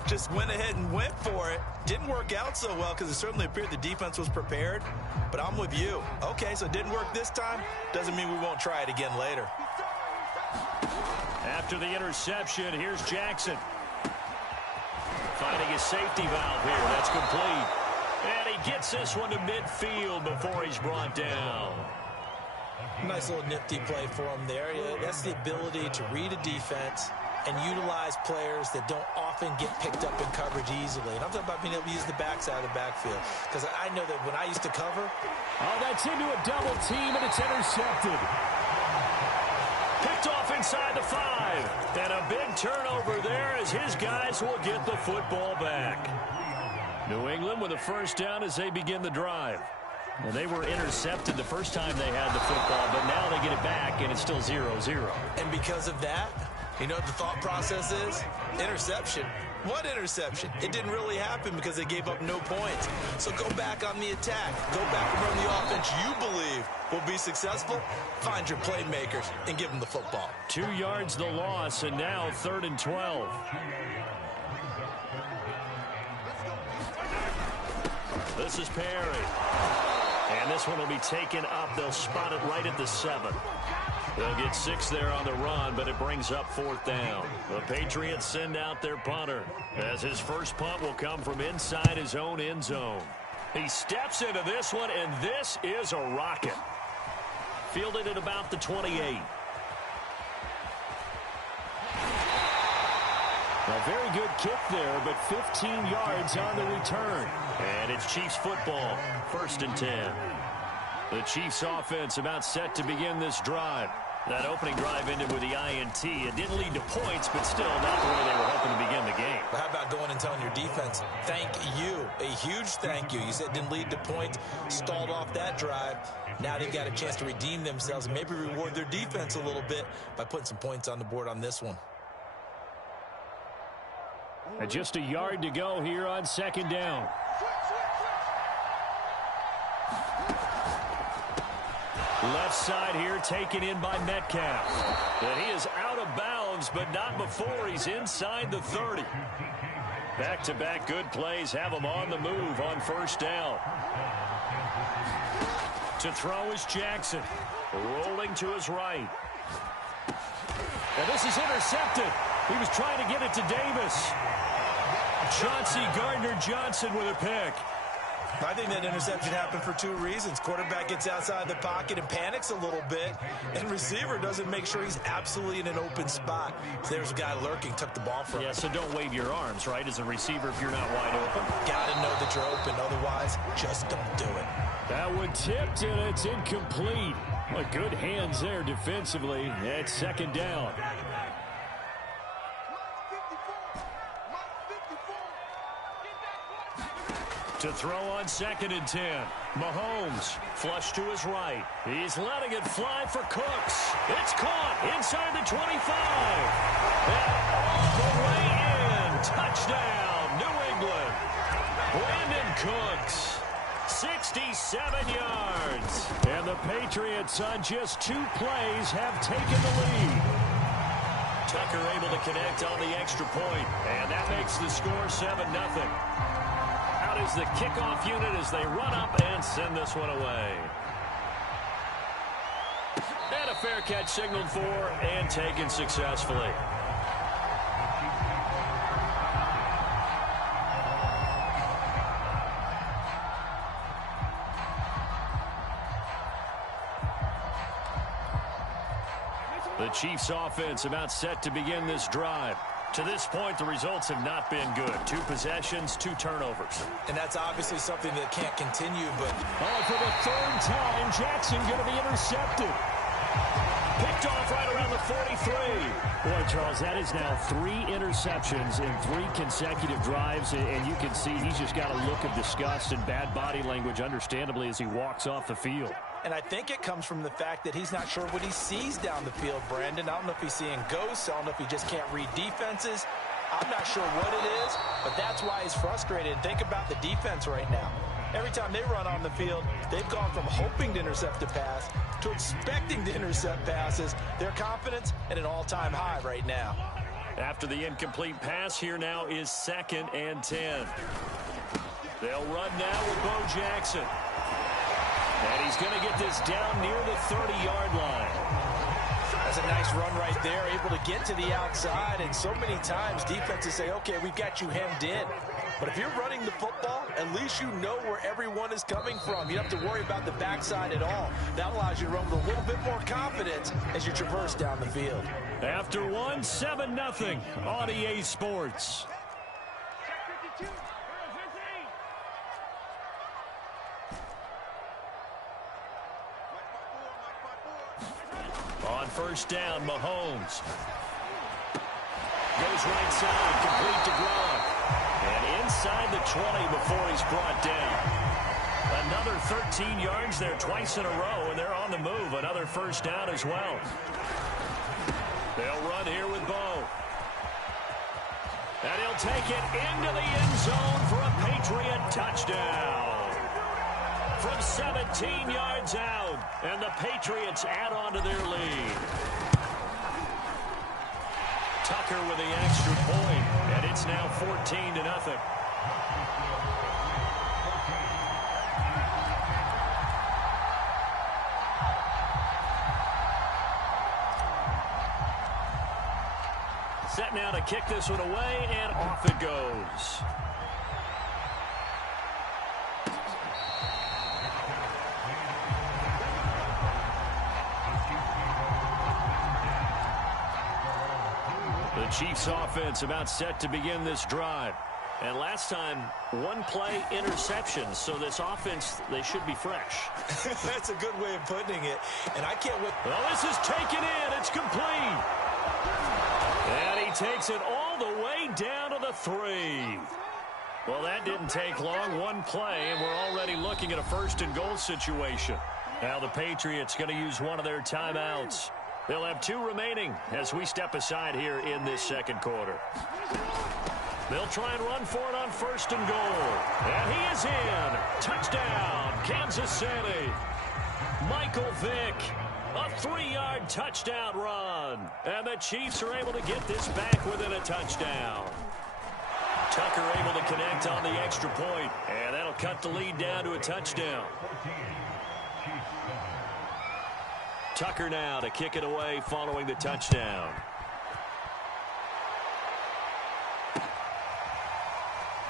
Just went ahead and went for it. Didn't work out so well because it certainly appeared the defense was prepared, but I'm with you. Okay, so it didn't work this time. Doesn't mean we won't try it again later. After the interception, here's Jackson. Finding his safety valve here. That's complete. And he gets this one to midfield before he's brought down. Nice little nifty play for him there. Yeah, that's the ability to read a defense and utilize players that don't often get picked up in coverage easily. And I'm talking about being able to use the backside of the backfield. Because I know that when I used to cover. Oh, that's into a double team, and it's intercepted. Picked off inside the 5. And a big turnover there as his guys will get the football back. New England with a first down as they begin the drive. And they were intercepted the first time they had the football, but now they get it back, and it's still 0-0. And because of that, you know what the thought process is? Interception. What interception? It didn't really happen because they gave up no points. So go back on the attack. Go back and run the offense you believe will be successful. Find your playmakers and give them the football. 2 yards the loss, and now 3rd and 12. This is Perry. And this one will be taken up. They'll spot it right at the 7. They'll get 6 there on the run, but it brings up 4th down. The Patriots send out their punter, as his first punt will come from inside his own end zone. He steps into this one, and this is a rocket. Fielded at about the 28. A very good kick there, but 15 yards on the return. And it's Chiefs football, 1st and 10. The Chiefs offense about set to begin this drive. That opening drive ended with the INT. It didn't lead to points, but still not the way they were hoping to begin the game. But how about going and telling your defense, thank you, a huge thank you. You said it didn't lead to points, stalled off that drive. Now they've got a chance to redeem themselves and maybe reward their defense a little bit by putting some points on the board on this one. And just a yard to go here on 2nd down. Left side here taken in by Metcalf. And he is out of bounds, but not before he's inside the 30. Back-to-back good plays have him on the move on 1st down. To throw is Jackson. Rolling to his right. And this is intercepted. He was trying to get it to Davis. Chauncey Gardner-Johnson with a pick. I think that interception happened for two reasons. Quarterback gets outside the pocket and panics a little bit, and receiver doesn't make sure he's absolutely in an open spot. So there's a guy lurking, took the ball from him. Yeah, so don't wave your arms, right, as a receiver if you're not wide open. Got to know that you're open. Otherwise, just don't do it. That one tipped, and it's incomplete. Well, good hands there defensively. It's second down. To throw on 2nd and 10. Mahomes, flush to his right. He's letting it fly for Cooks. It's caught inside the 25. And all the way in. Touchdown, New England. Brandon Cooks, 67 yards. And the Patriots on just 2 plays have taken the lead. Tucker able to connect on the extra point, and that makes the score 7-0. Out is the kickoff unit as they run up and send this one away. And a fair catch signaled for and taken successfully. The Chiefs offense about set to begin this drive. To this point, the results have not been good. 2 possessions, 2 turnovers. And that's obviously something that can't continue, but... Oh, for the 3rd time, Jackson going to be intercepted. Picked off right around the 43. Boy, Charles, that is now 3 interceptions in 3 consecutive drives, and you can see he's just got a look of disgust and bad body language, understandably, as he walks off the field. And I think it comes from the fact that he's not sure what he sees down the field, Brandon. I don't know if he's seeing ghosts. I don't know if he just can't read defenses. I'm not sure what it is, but that's why he's frustrated. And think about the defense right now. Every time they run on the field, they've gone from hoping to intercept a pass to expecting to intercept passes. Their confidence at an all-time high right now. After the incomplete pass, here now is 2nd and 10. They'll run now with Bo Jackson. And he's going to get this down near the 30-yard line. That's a nice run right there, able to get to the outside. And so many times defenses say, okay, we've got you hemmed in. But if you're running the football, at least you know where everyone is coming from. You don't have to worry about the backside at all. That allows you to run with a little bit more confidence as you traverse down the field. After 7-0 on EA Sports. On 1st down, Mahomes goes right side, complete to Gronk. And inside the 20 before he's brought down. Another 13 yards there twice in a row, and they're on the move. Another 1st down as well. They'll run here with Bo. And he'll take it into the end zone for a Patriot touchdown. From 17 yards out, and the Patriots add on to their lead. Tucker with the extra point, and it's now 14-0. Set now to kick this one away, and off it goes. The Chiefs offense about set to begin this drive. And last time, 1 play interception. So this offense, they should be fresh. That's a good way of putting it. And I can't wait. Well, this is taken in. It's complete. And he takes it all the way down to the 3. Well, that didn't take long. 1 play, and we're already looking at a 1st and goal situation. Now the Patriots going to use one of their timeouts. They'll have 2 remaining as we step aside here in this 2nd quarter. They'll try and run for it on 1st and goal. And he is in. Touchdown, Kansas City. Michael Vick, a 3-yard touchdown run. And the Chiefs are able to get this back within a touchdown. Tucker able to connect on the extra point, and that'll cut the lead down to a touchdown. Tucker now to kick it away following the touchdown.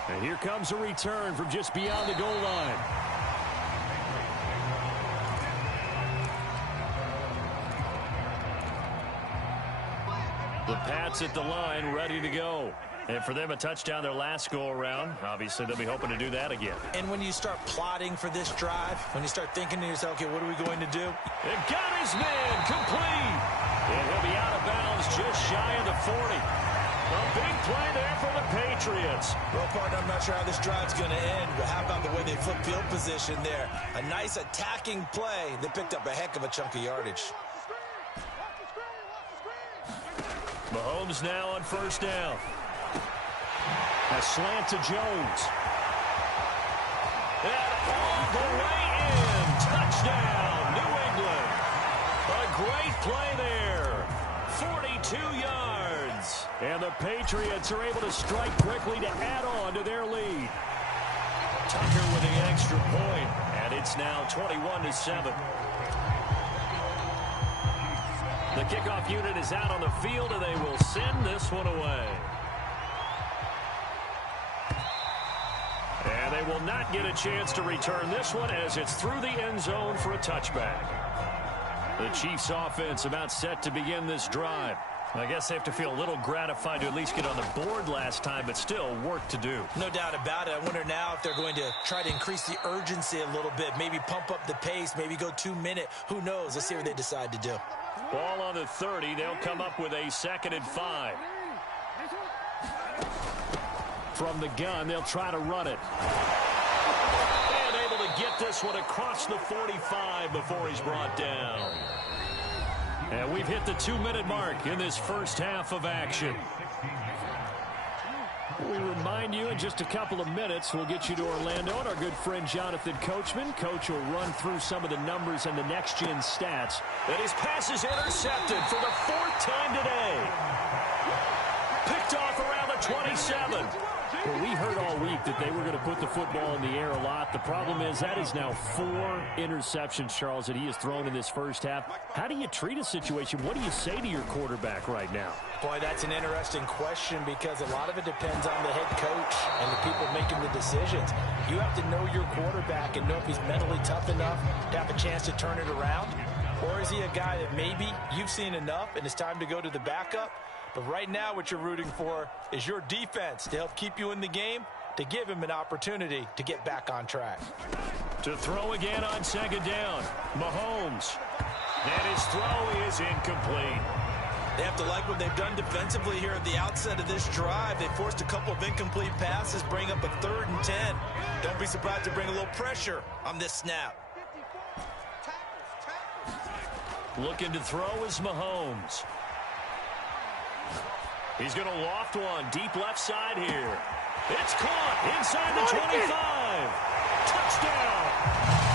And here comes a return from just beyond the goal line. The Pats at the line, ready to go. And for them, a touchdown their last go-around. Obviously, they'll be hoping to do that again. And when you start plotting for this drive, when you start thinking to yourself, okay, what are we going to do? It got his man complete. And he'll be out of bounds just shy of the 40. A big play there for the Patriots. Well, partner, I'm not sure how this drive's going to end, but how about the way they flip field position there? A nice attacking play that picked up a heck of a chunk of yardage. Mahomes now on first down. A slant to Jones. And all the way in. Touchdown, New England. A great play there. 42 yards. And the Patriots are able to strike quickly to add on to their lead. Tucker with the extra point. And it's now 21-7. The kickoff unit is out on the field, and they will send this one away. And they will not get a chance to return this one as it's through the end zone for a touchback. The Chiefs offense about set to begin this drive. I guess they have to feel a little gratified to at least get on the board last time, but still work to do. No doubt about it. I wonder now if they're going to try to increase the urgency a little bit, maybe pump up the pace, maybe go 2-minute. Who knows? Let's see what they decide to do. Ball on the 30. They'll come up with a 2nd and 5. From the gun, they'll try to run it. And able to get this one across the 45 before he's brought down. And we've hit the 2-minute mark in this first half of action. We remind you in just a couple of minutes, we'll get you to Orlando and our good friend Jonathan Coachman. Coach will run through some of the numbers and the next-gen stats. And his pass is intercepted for the 4th time today. Picked off around the 27. Well, we heard all week that they were going to put the football in the air a lot. The problem is that is now 4 interceptions, Charles, that he has thrown in this first half. How do you treat a situation? What do you say to your quarterback right now? Boy, that's an interesting question because a lot of it depends on the head coach and the people making the decisions. You have to know your quarterback and know if he's mentally tough enough to have a chance to turn it around. Or is he a guy that maybe you've seen enough and it's time to go to the backup? But right now what you're rooting for is your defense to help keep you in the game, to give him an opportunity to get back on track. To throw again on 2nd down, Mahomes. And his throw is incomplete. They have to like what they've done defensively here at the outset of this drive. They forced a couple of incomplete passes, bring up a 3rd and 10. Don't be surprised to bring a little pressure on this snap. Looking to throw is Mahomes. He's going to loft one deep left side here. It's caught inside the 25. Touchdown.